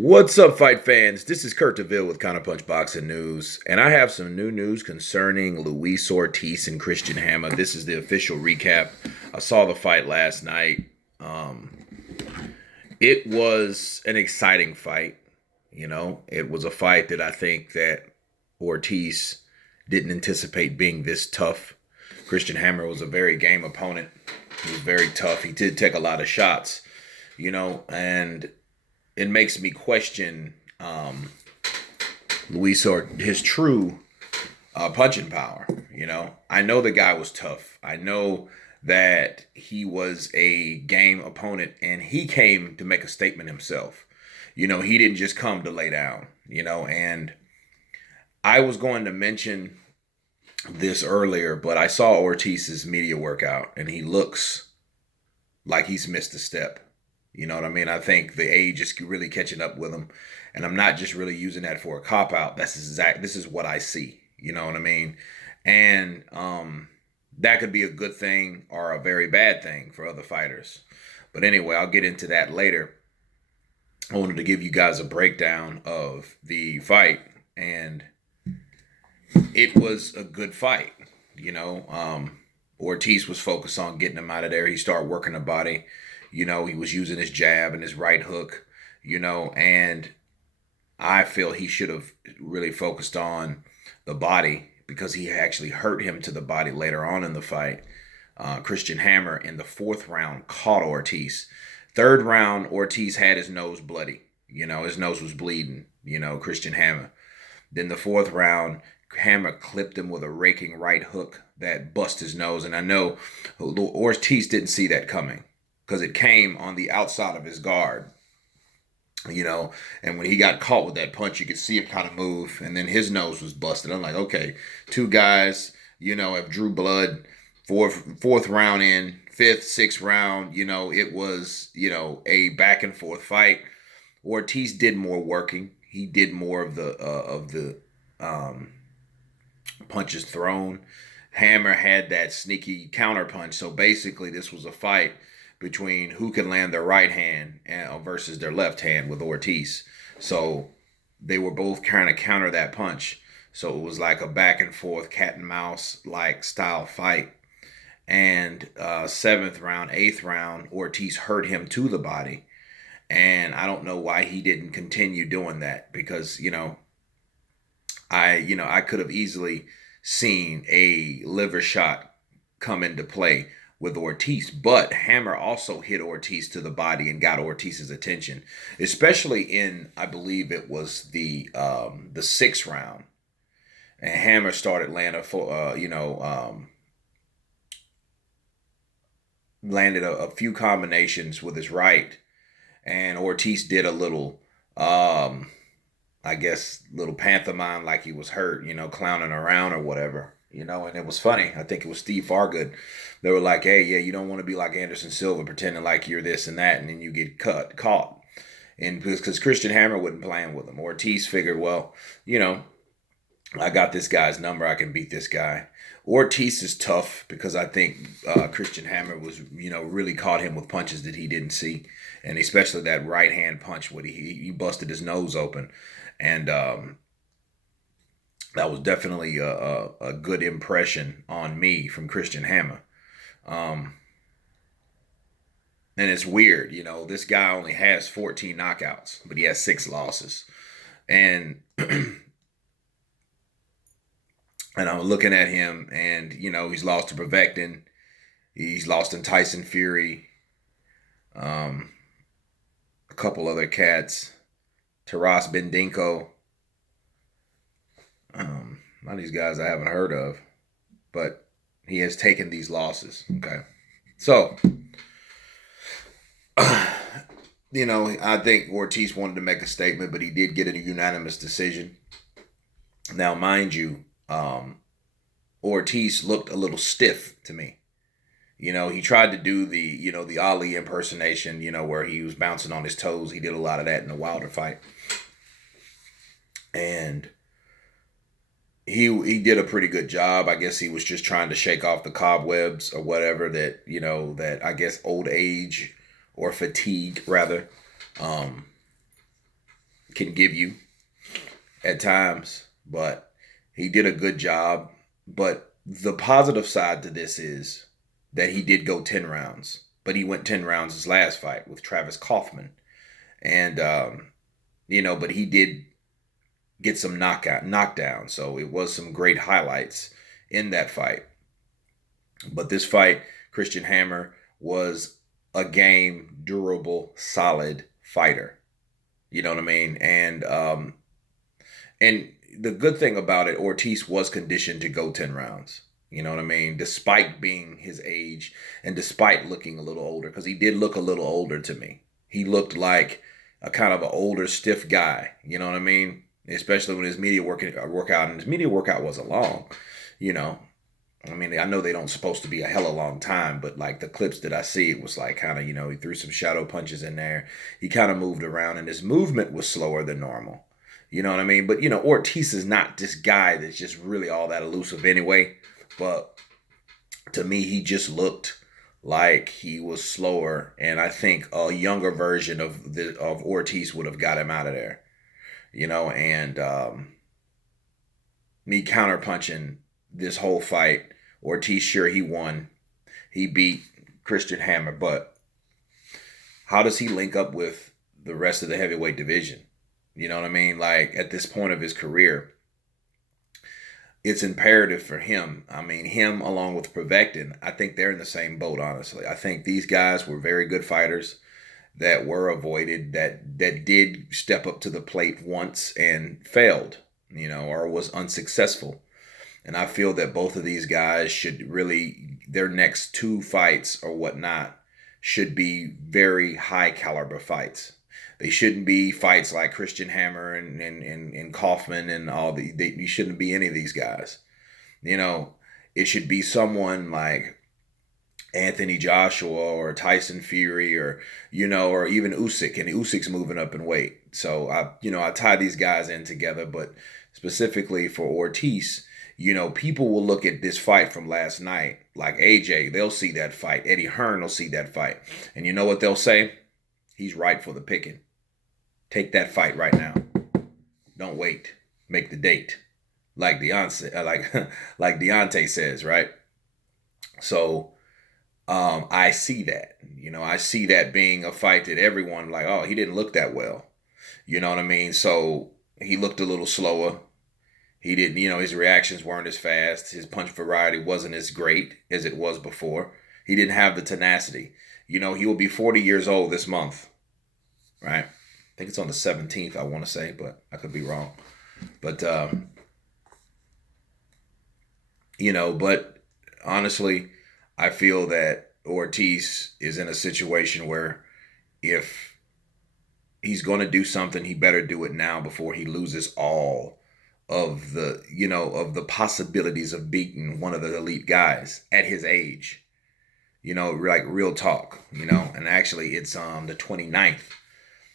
What's up, fight fans? This is Kurt DeVille with Counterpunch Boxing News, and I have some new news concerning Luis Ortiz and Christian Hammer. This is the official recap. I saw the fight last night. Um, it was an exciting fight. It was a fight that I think that Ortiz didn't anticipate being this tough. Christian Hammer was a very game opponent. He was very tough. He did take a lot of shots, and it makes me question Luis or his true punching power. I know the guy was tough. I know that he was a game opponent, and he came to make a statement himself. He didn't just come to lay down. And I was going to mention this earlier, but I saw Ortiz's media workout, and he looks like he's missed a step. You know what I mean? I think the age is really catching up with him. And I'm not just really using that for a cop-out. This is what I see. You know what I mean? And that could be a good thing or a very bad thing for other fighters. But anyway, I'll get into that later. I wanted to give you guys a breakdown of the fight. And it was a good fight. Ortiz was focused on getting him out of there. He started working the body. He was using his jab and his right hook, and I feel he should have really focused on the body because he actually hurt him to the body later on in the fight. Christian Hammer in the fourth round caught Ortiz. Third round, Ortiz had his nose bloody. His nose was bleeding, Christian Hammer. Then the fourth round, Hammer clipped him with a raking right hook that bust his nose. And I know Ortiz didn't see that coming, because it came on the outside of his guard, and when he got caught with that punch, you could see him kind of move, and then his nose was busted. I'm like, okay, two guys, have drew blood, fourth round in, fifth, sixth round, it was, a back and forth fight. Ortiz did more working. He did more of the punches thrown. Hammer had that sneaky counterpunch. So basically, this was a fight between who can land their right hand versus their left hand with Ortiz. So they were both trying to counter that punch. So it was like a back and forth cat and mouse like style fight. And seventh round, eighth round, Ortiz hurt him to the body. And I don't know why he didn't continue doing that, because, I could have easily seen a liver shot come into play with Ortiz, but Hammer also hit Ortiz to the body and got Ortiz's attention, especially in, I believe it was the sixth round, and Hammer started landing landed a few combinations with his right, and Ortiz did a little, I guess, little pantomime like he was hurt, clowning around or whatever. And it was funny. I think it was Steve Fargood. They were like, hey, yeah, you don't want to be like Anderson Silva pretending like you're this and that, and then you get caught. And because Christian Hammer wasn't playing with him. Ortiz figured, well, I got this guy's number. I can beat this guy. Ortiz is tough because I think Christian Hammer was, really caught him with punches that he didn't see. And especially that right hand punch where he busted his nose open. And that was definitely a good impression on me from Christian Hammer. And it's weird, this guy only has 14 knockouts, but he has 6 losses. And and I'm looking at him, and, he's lost to Provectin. He's lost in Tyson Fury. A couple other cats. Taras Bendinko. A lot of these guys I haven't heard of, but he has taken these losses. Okay. So, I think Ortiz wanted to make a statement, but he did get a unanimous decision. Now, mind you, Ortiz looked a little stiff to me. He tried to do the Ali impersonation, where he was bouncing on his toes. He did a lot of that in the Wilder fight. And he did a pretty good job. I guess he was just trying to shake off the cobwebs or whatever that, that I guess old age or fatigue rather can give you at times, but he did a good job. But the positive side to this is that he did go 10 rounds, but he went 10 rounds his last fight with Travis Kaufman. And, but he did get some knockdown. So it was some great highlights in that fight. But this fight, Christian Hammer was a game, durable, solid fighter. You know what I mean? And the good thing about it, Ortiz was conditioned to go 10 rounds. You know what I mean? Despite being his age and despite looking a little older, because he did look a little older to me. He looked like a kind of an older, stiff guy. You know what I mean? Especially when his media workout, and his media workout wasn't long. You know, I mean, I know they don't supposed to be a hella long time, but like the clips that I see, it was like kind of, he threw some shadow punches in there. He kind of moved around, and his movement was slower than normal. You know what I mean? But, Ortiz is not this guy that's just really all that elusive anyway. But to me, he just looked like he was slower. And I think a younger version of Ortiz would have got him out of there. And me counterpunching this whole fight. Ortiz, sure, he won. He beat Christian Hammer. But how does he link up with the rest of the heavyweight division? You know what I mean? Like, at this point of his career, it's imperative for him. I mean, him along with Povetkin, I think they're in the same boat, honestly. I think these guys were very good fighters that were avoided, that did step up to the plate once and failed, or was unsuccessful. And I feel that both of these guys should really, their next 2 fights or whatnot, should be very high caliber fights. They shouldn't be fights like Christian Hammer and Kaufman and all you shouldn't be any of these guys. It should be someone like Anthony Joshua or Tyson Fury or even Usyk, and Usyk's moving up in weight. So I tie these guys in together, but specifically for Ortiz, people will look at this fight from last night, like AJ, they'll see that fight. Eddie Hearn will see that fight. And you know what they'll say? He's right for the picking. Take that fight right now. Don't wait. Make the date. Like Deontay says, right? So I see that. I see that being a fight that everyone like, oh, he didn't look that well. You know what I mean? So he looked a little slower. He didn't, his reactions weren't as fast. His punch variety wasn't as great as it was before. He didn't have the tenacity. He will be 40 years old this month, right? I think it's on the 17th, I want to say, but I could be wrong. But, but honestly, I feel that Ortiz is in a situation where if he's going to do something, he better do it now before he loses all of the, of the possibilities of beating one of the elite guys at his age. Like real talk, and actually it's the 29th.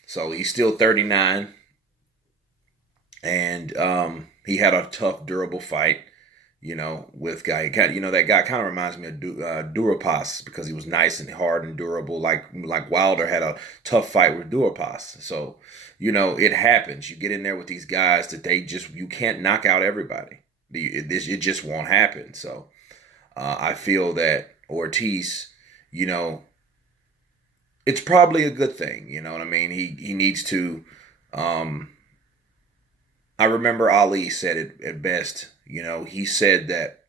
So he's still 39, and he had a tough, durable fight, with guy. That guy kind of reminds me of Duropas because he was nice and hard and durable. Like Wilder had a tough fight with Duropas. So, it happens. You get in there with these guys that you can't knock out everybody. It just won't happen. So I feel that Ortiz, it's probably a good thing. You know what I mean? He needs to. I remember Ali said it at best. He said that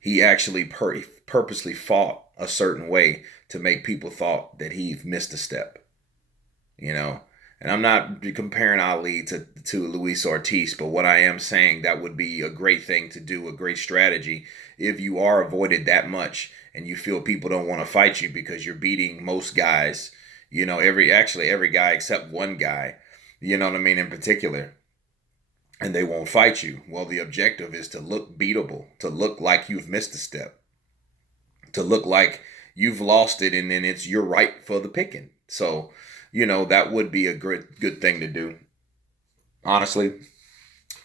he actually purposely fought a certain way to make people thought that he missed a step. And I'm not comparing Ali to Luis Ortiz, but what I am saying, that would be a great thing to do, a great strategy if you are avoided that much and you feel people don't want to fight you because you're beating most guys, every guy except one guy, you know what I mean, in particular, and they won't fight you. Well, the objective is to look beatable, to look like you've missed a step, to look like you've lost it, and then you're right for the picking. So, that would be a good thing to do. Honestly,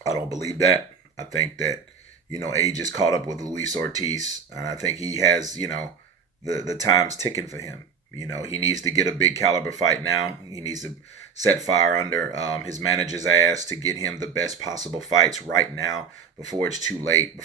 I don't believe that. I think that, age is caught up with Luis Ortiz, and I think he has, the time's ticking for him. You know, he needs to get a big caliber fight now. He needs to set fire under his manager's ass to get him the best possible fights right now before it's too late.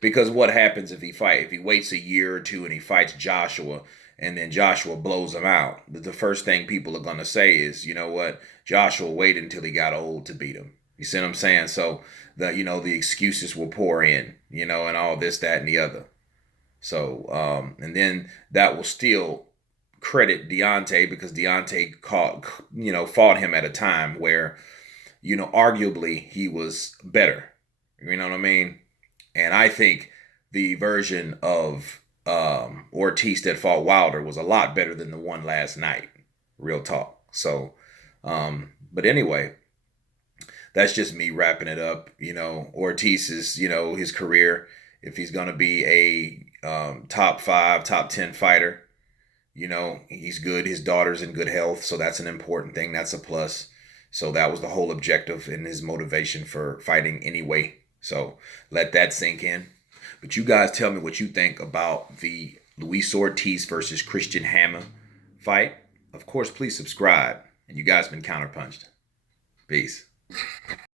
Because what happens if he waits a year or two and he fights Joshua and then Joshua blows him out? The first thing people are gonna say is, you know what, Joshua waited until he got old to beat him. You see what I'm saying? So the excuses will pour in, and all this, that, and the other. So and then that will still credit Deontay because Deontay fought him at a time where, arguably he was better. You know what I mean? And I think the version of Ortiz that fought Wilder was a lot better than the one last night. Real talk. So, but anyway, that's just me wrapping it up. Ortiz is, his career, if he's going to be a top 5, top 10 fighter, he's good. His daughter's in good health. So that's an important thing. That's a plus. So that was the whole objective and his motivation for fighting anyway. So let that sink in. But you guys tell me what you think about the Luis Ortiz versus Christian Hammer fight. Of course, please subscribe. And you guys been counterpunched. Peace.